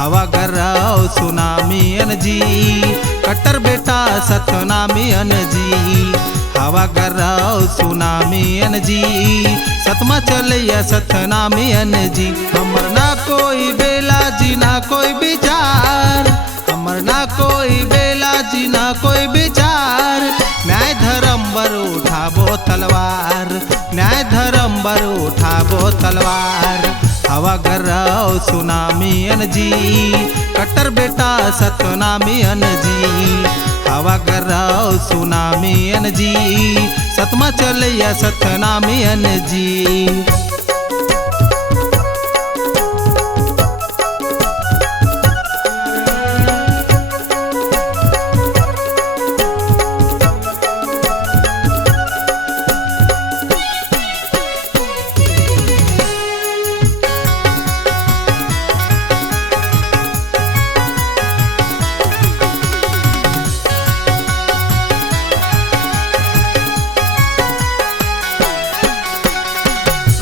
हवा गरौ सुनामी अनजी कट्टर बेटा सतनामी अनजी। हवा गरौ सुनामी अनजी सतमा चलैया सतनामी अनजी। हमर ना कोई बेला जी ना कोई विचार, हमर ना कोई बेला जी ना कोई विचार। न्याय धर्म बर उठाबो तलवार, न्याय धर्म बर उठाबो तलवार। हवा गरौ सुनामी अनजी कट्टर बेटा सतनामी अनजी। हवा गरौ सुनामी अनजी सतमा चलैया सतनामी अनजी।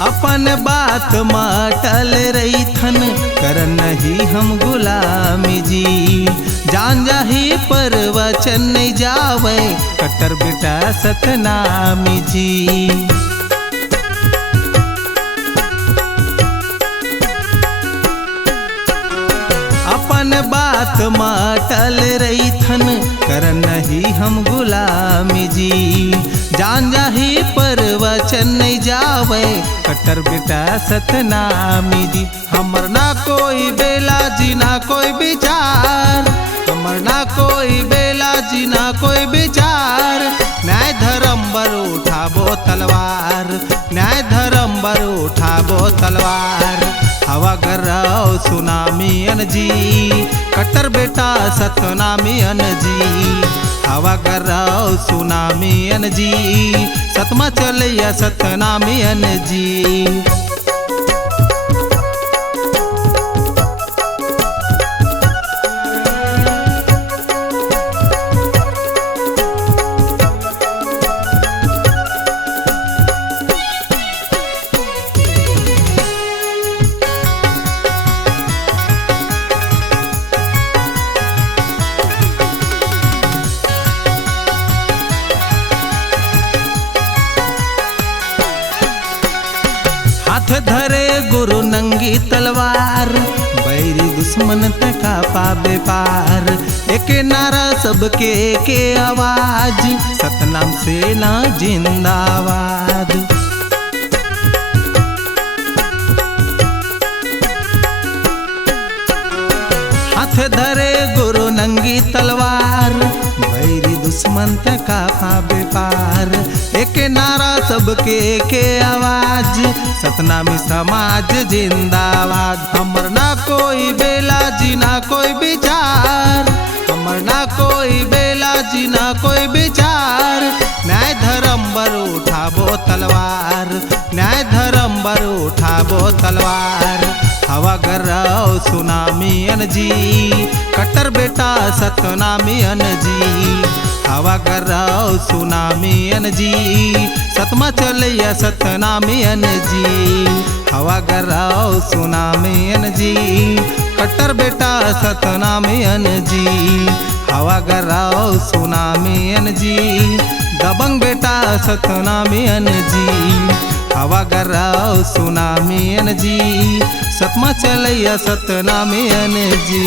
अपन बात माटल रही थन कर नहीं हम गुलामी जी। जान जाही पर वचन नहीं जावे कट्टर बेटा सतनामी जी। अपन बात माटल रही थन कर नहीं हम गुलामी जी। जान जाही पर वचन नहीं जावे कट्टर बेटा सतनामी जी। हमर ना कोई बेला जी ना कोई विचार, हमर ना कोई बेला जी ना कोई विचार। न्याय धर्म बर उठाबो तलवार, न्याय धर्म बर उठाबो तलवार। हवा गरौ सुनामी अनजी कट्टर बेटा सतनामी अनजी। हवा गरौ सुनामी अनजी सतमा चलैया सतनामी अनजी। हाथ धरे गुरु नंगी तलवार बैरी दुश्मन तका पाबे पार। एक नारा सबके के आवाज सतनाम सेना जिंदाबाद। हाथ धरे गुरु नंगी तलवार बैरी दुश्मन तका पाबे पार। एक नारा सबके के आवाज सतनामी समाज जिंदाबाद। हमर ना कोई बेला जी ना कोई विचार, हमर ना कोई बेला जी ना कोई विचार। न्याय धर्म बर उठाबो तलवार, न्याय धर्म बर उठाबो तलवार। हवा गरौ सुनामी अनजी कट्टर बेटा सतनामी अनजी। हवा गरौ सुनामी अनजी सतमा चलैया सतनामी अनजी। हवा गरौ सुनामी अनजी कट्टर बेटा सतनामी अनजी। हवा गरौ सुनामी अनजी दबंग बेटा सतनामी अनजी। हवा गरौ सुनामी अनजी सतमा चलैया सतनामी अनजी।